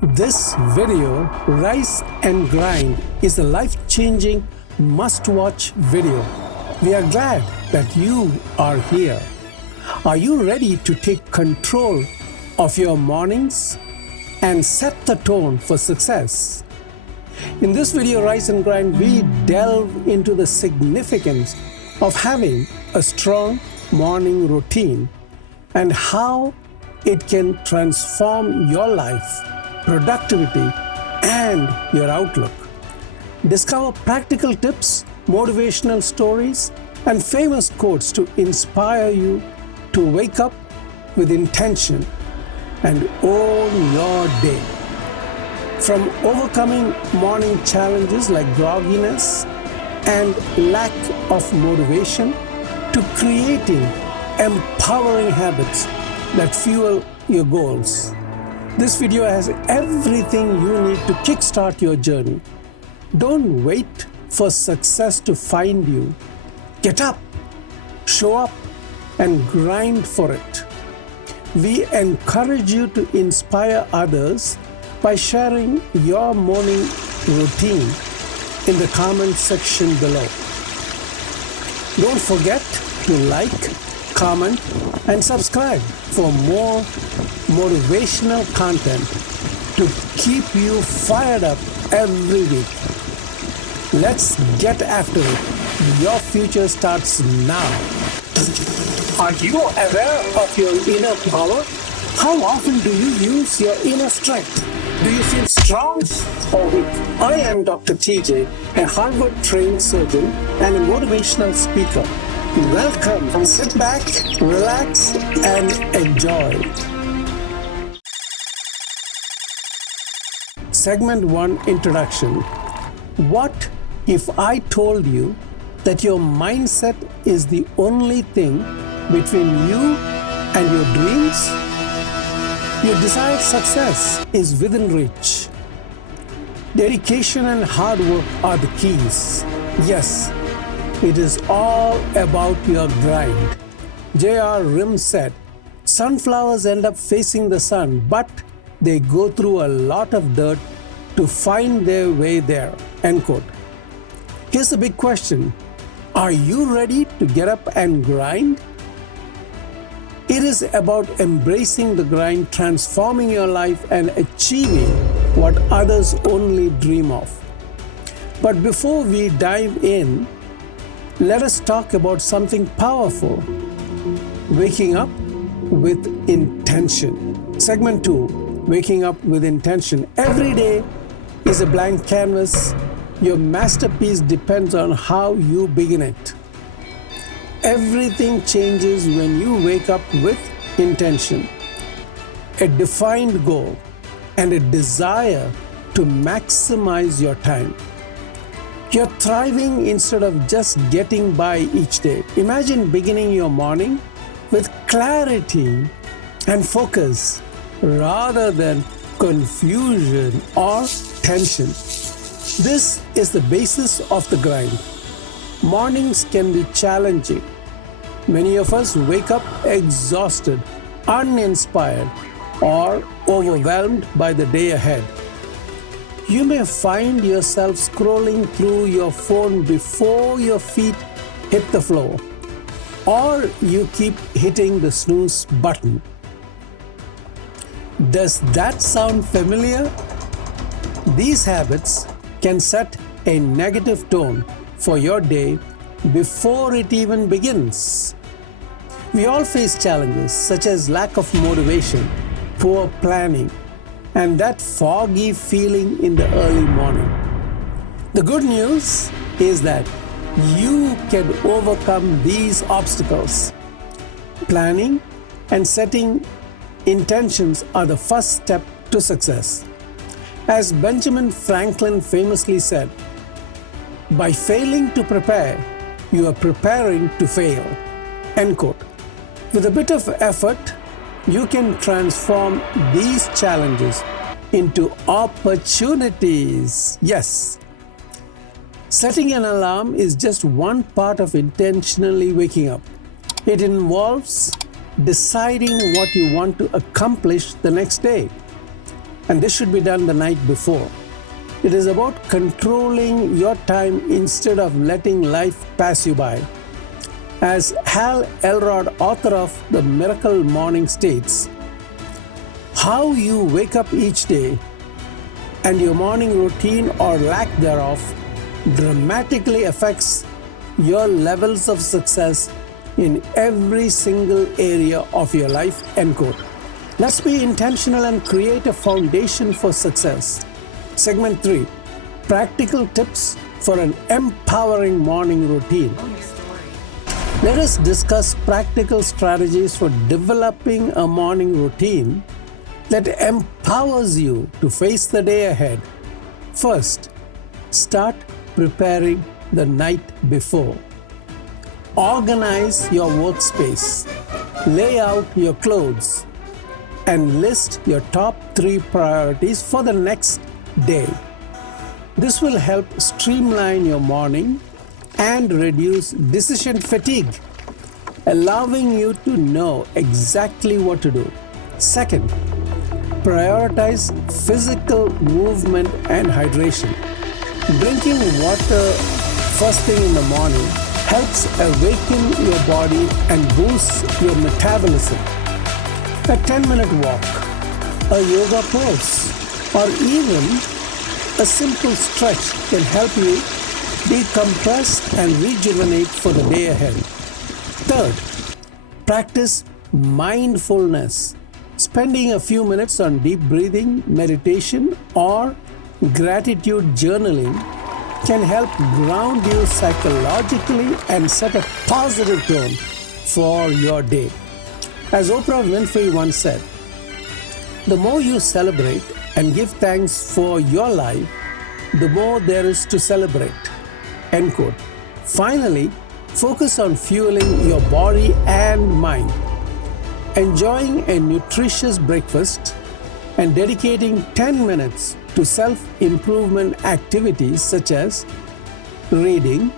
This video, Rise and Grind, is a life-changing must-watch video. We are glad that you are here. Are you ready to take control of your mornings and set the tone for success? In this video, Rise and Grind, we delve into the significance of having a strong morning routine and how it can transform your life, productivity, and your outlook. Discover practical tips, motivational stories, and famous quotes to inspire you to wake up with intention and own your day. From overcoming morning challenges like grogginess and lack of motivation to creating empowering habits that fuel your goals. This video has everything you need to kickstart your journey. Don't wait for success to find you. Get up, show up, and grind for it. We encourage you to inspire others by sharing your morning routine in the comment section below. Don't forget to like, comment, and subscribe for more motivational content to keep you fired up every week. Let's get after it. Your future starts now. Are you aware of your inner power? How often do you use your inner strength? Do you feel strong or weak? I am Dr. TJ, a Harvard-trained surgeon and a motivational speaker. Welcome. Sit back, relax, and enjoy. Segment 1, Introduction. What if I told you that your mindset is the only thing between you and your dreams? Your desired success is within reach. Dedication and hard work are the keys. Yes, it is all about your grind. J.R. Rim said, "Sunflowers end up facing the sun, but they go through a lot of dirt to find their way there." End quote. Here's the big question. Are you ready to get up and grind? It is about embracing the grind, transforming your life, and achieving what others only dream of. But before we dive in, let us talk about something powerful. Waking up with intention. Segment 2, Waking up with intention. Every day is a blank canvas. Your masterpiece depends on how you begin it. Everything changes when you wake up with intention, a defined goal, and a desire to maximize your time. You're thriving instead of just getting by each day. Imagine beginning your morning with clarity and focus rather than confusion or tension. This is the basis of the grind. Mornings can be challenging. Many of us wake up exhausted, uninspired, or overwhelmed by the day ahead. You may find yourself scrolling through your phone before your feet hit the floor, or you keep hitting the snooze button. Does that sound familiar? These habits can set a negative tone for your day before it even begins. We all face challenges such as lack of motivation, poor planning, and that foggy feeling in the early morning. The good news is that you can overcome these obstacles. Planning and setting intentions are the first step to success. As Benjamin Franklin famously said, "By failing to prepare, you are preparing to fail." End quote. With a bit of effort, you can transform these challenges into opportunities. Yes. Setting an alarm is just one part of intentionally waking up. It involves deciding what you want to accomplish the next day. and this should be done the night before. It is about controlling your time instead of letting life pass you by. As Hal Elrod, author of The Miracle Morning, states, how you wake up each day and your morning routine or lack thereof dramatically affects your levels of success in every single area of your life, end quote. Let's be intentional and create a foundation for success. Segment 3, practical tips for an empowering morning routine. Let us discuss practical strategies for developing a morning routine that empowers you to face the day ahead. First, start preparing the night before. Organize your workspace, lay out your clothes, and list your top 3 priorities for the next day. This will help streamline your morning and reduce decision fatigue, allowing you to know exactly what to do. Second, prioritize physical movement and hydration. Drinking water first thing in the morning helps awaken your body and boosts your metabolism. A 10-minute walk, a yoga pose, or even a simple stretch can help you decompress and rejuvenate for the day ahead. Third, practice mindfulness. Spending a few minutes on deep breathing, meditation, or gratitude journaling can help ground you psychologically and set a positive tone for your day. As Oprah Winfrey once said, the more you celebrate and give thanks for your life, the more there is to celebrate. End quote. Finally, focus on fueling your body and mind. Enjoying a nutritious breakfast and dedicating 10 minutes to self-improvement activities such as reading,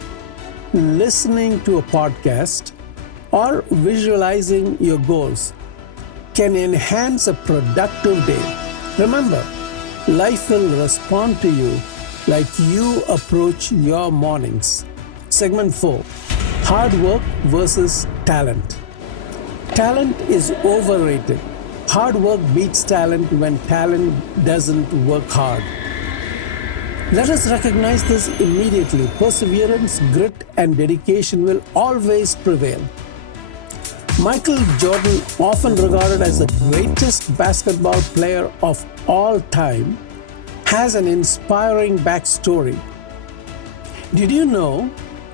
listening to a podcast, or visualizing your goals can enhance a productive day. Remember, life will respond to you like you approach your mornings. Segment 4, hard work versus talent. Talent is overrated. Hard work beats talent when talent doesn't work hard. Let us recognize this immediately. Perseverance, grit, and dedication will always prevail. Michael Jordan, often regarded as the greatest basketball player of all time, has an inspiring backstory. Did you know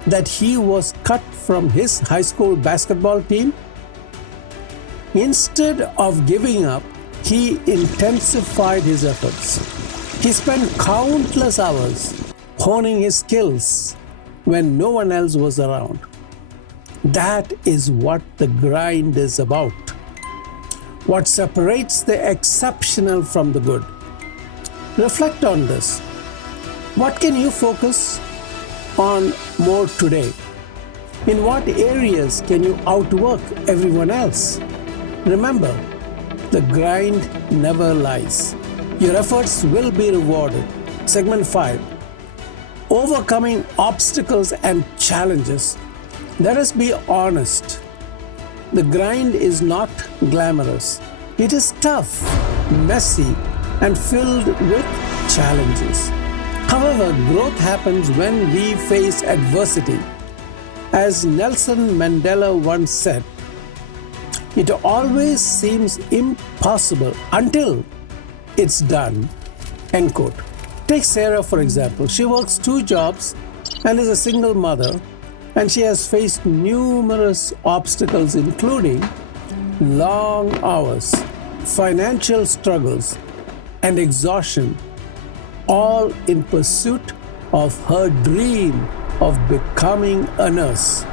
that he was cut from his high school basketball team? Instead of giving up, he intensified his efforts. He spent countless hours honing his skills when no one else was around. That is what the grind is about. What separates the exceptional from the good. Reflect on this. What can you focus on more today? In what areas can you outwork everyone else? Remember, the grind never lies. Your efforts will be rewarded. Segment 5, overcoming obstacles and challenges. Let us be honest. The grind is not glamorous. It is tough, messy, and filled with challenges. However, growth happens when we face adversity. As Nelson Mandela once said, it always seems impossible until it's done. End quote. Take Sarah, for example. She works 2 jobs and is a single mother, and she has faced numerous obstacles, including long hours, financial struggles, and exhaustion, all in pursuit of her dream of becoming a nurse.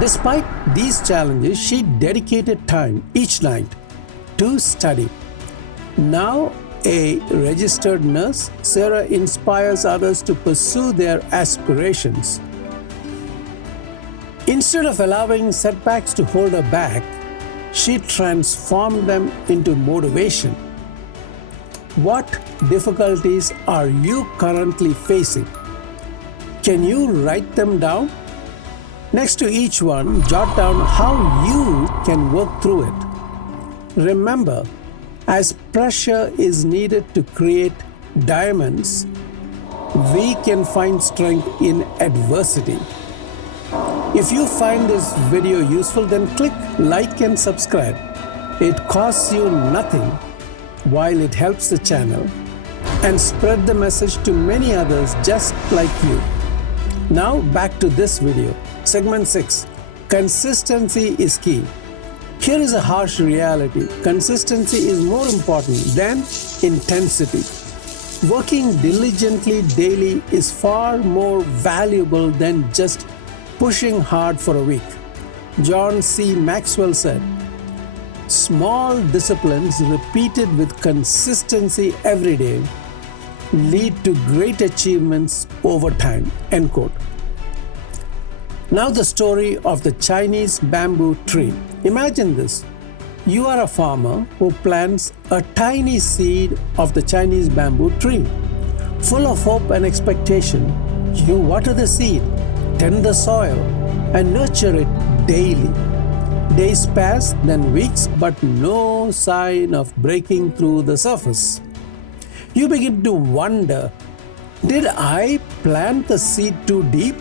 Despite these challenges, she dedicated time each night to study. Now a registered nurse, Sarah inspires others to pursue their aspirations. Instead of allowing setbacks to hold her back, she transformed them into motivation. What difficulties are you currently facing? Can you write them down? Next to each one, jot down how you can work through it. Remember, as pressure is needed to create diamonds, we can find strength in adversity. If you find this video useful, then click like and subscribe. It costs you nothing while it helps the channel, and spread the message to many others just like you. Now back to this video. Segment 6. Consistency is key. Here is a harsh reality. Consistency is more important than intensity. Working diligently daily is far more valuable than just pushing hard for a week. John C. Maxwell said, "Small disciplines repeated with consistency every day lead to great achievements over time." End quote. Now the story of the Chinese bamboo tree. Imagine this. You are a farmer who plants a tiny seed of the Chinese bamboo tree. Full of hope and expectation, you water the seed, tend the soil, and nurture it daily. Days pass, then weeks, but no sign of breaking through the surface. You begin to wonder, did I plant the seed too deep?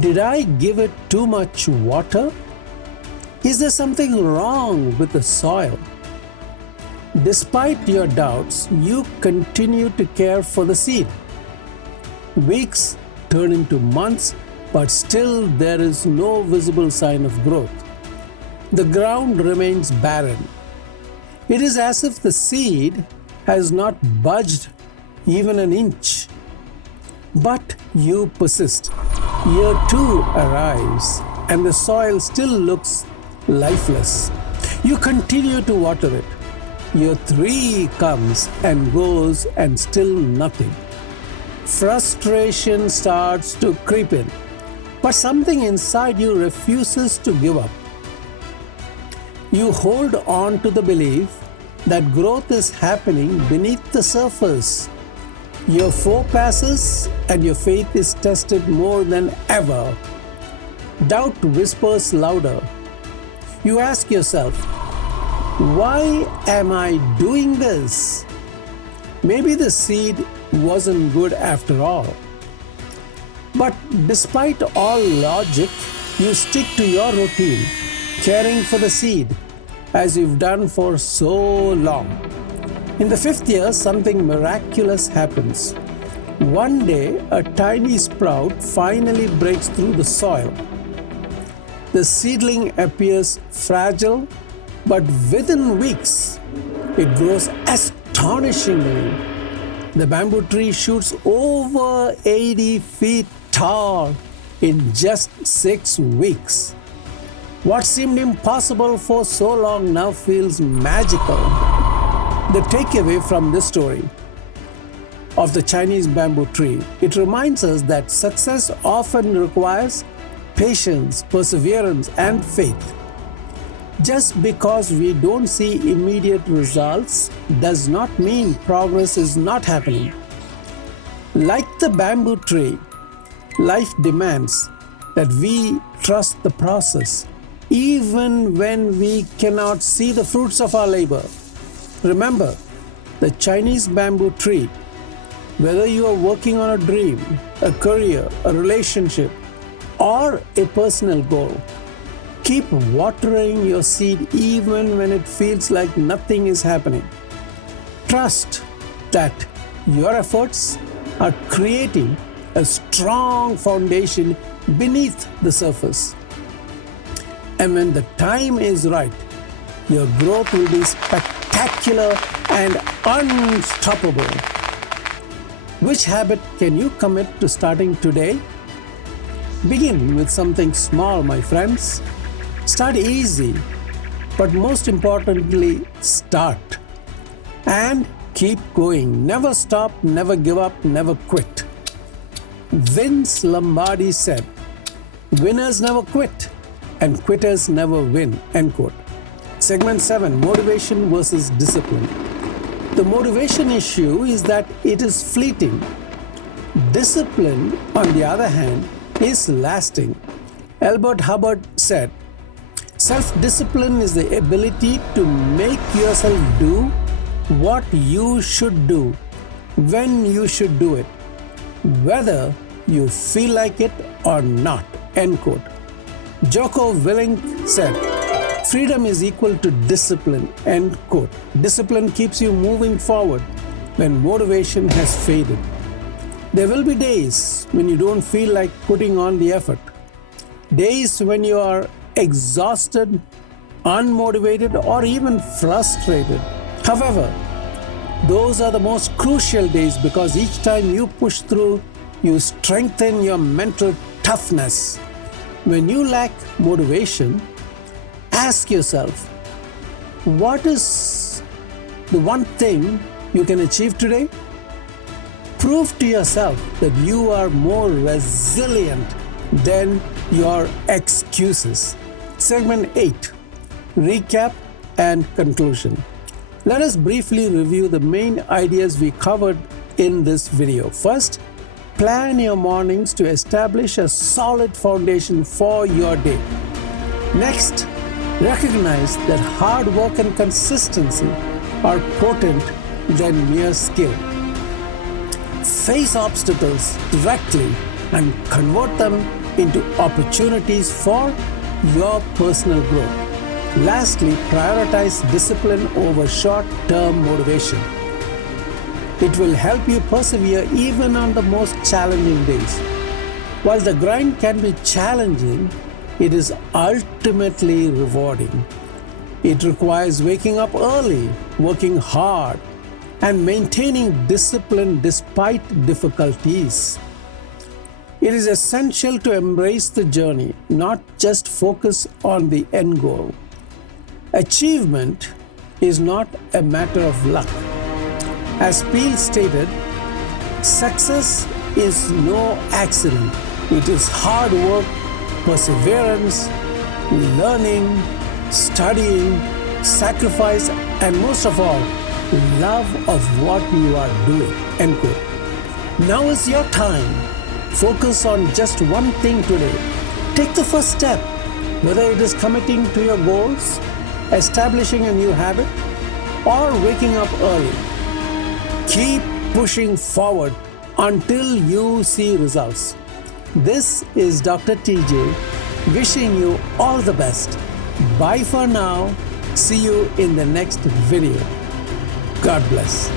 Did I give it too much water? Is there something wrong with the soil? Despite your doubts, you continue to care for the seed. Weeks turn into months, but still there is no visible sign of growth. The ground remains barren. It is as if the seed has not budged even an inch. But you persist. Year 2 arrives and the soil still looks lifeless. You continue to water it. Year 3 comes and goes and still nothing. Frustration starts to creep in, but something inside you refuses to give up. You hold on to the belief that growth is happening beneath the surface. Year 4 passes and your faith is tested more than ever. Doubt whispers louder. You ask yourself, why am I doing this? Maybe the seed wasn't good after all. But despite all logic, you stick to your routine, caring for the seed as you've done for so long. In the 5th year, something miraculous happens. One day, a tiny sprout finally breaks through the soil. The seedling appears fragile, but within weeks, it grows astonishingly. The bamboo tree shoots over 80 feet tall in just 6 weeks. What seemed impossible for so long now feels magical. The takeaway from this story of the Chinese bamboo tree, it reminds us that success often requires patience, perseverance, and faith. Just because we don't see immediate results does not mean progress is not happening. Like the bamboo tree, life demands that we trust the process, even when we cannot see the fruits of our labor. Remember, the Chinese bamboo tree, whether you are working on a dream, a career, a relationship, or a personal goal, keep watering your seed even when it feels like nothing is happening. Trust that your efforts are creating a strong foundation beneath the surface. And when the time is right, your growth will be spectacular and unstoppable. Which habit can you commit to starting today? Begin with something small, my friends. Start easy, but most importantly, start. And keep going. Never stop, never give up, never quit. Vince Lombardi said, "Winners never quit and quitters never win." End quote. Segment 7, motivation versus discipline. The motivation issue is that it is fleeting. Discipline, on the other hand, is lasting. Albert Hubbard said, "Self-discipline is the ability to make yourself do what you should do, when you should do it, whether you feel like it or not." End quote. Jocko Willink said, "Freedom is equal to discipline." End quote. Discipline keeps you moving forward when motivation has faded. There will be days when you don't feel like putting on the effort. Days when you are exhausted, unmotivated, or even frustrated. However, those are the most crucial days because each time you push through, you strengthen your mental toughness. When you lack motivation, ask yourself, what is the one thing you can achieve today? Prove to yourself that you are more resilient than your excuses. Segment 8, Recap and Conclusion. Let us briefly review the main ideas we covered in this video. First, plan your mornings to establish a solid foundation for your day. Next, recognize that hard work and consistency are potent than mere skill. Face obstacles directly and convert them into opportunities for your personal growth. Lastly, prioritize discipline over short-term motivation. It will help you persevere even on the most challenging days. While the grind can be challenging, it is ultimately rewarding. It requires waking up early, working hard, and maintaining discipline despite difficulties. It is essential to embrace the journey, not just focus on the end goal. Achievement is not a matter of luck. As Peale stated, success is no accident. It is hard work, perseverance, learning, studying, sacrifice, and most of all, love of what you are doing. End quote. Now is your time. Focus on just one thing today. Take the first step, whether it is committing to your goals, establishing a new habit, or waking up early. Keep pushing forward until you see results. This is Dr. TJ wishing you all the best. Bye for now. See you in the next video. God bless.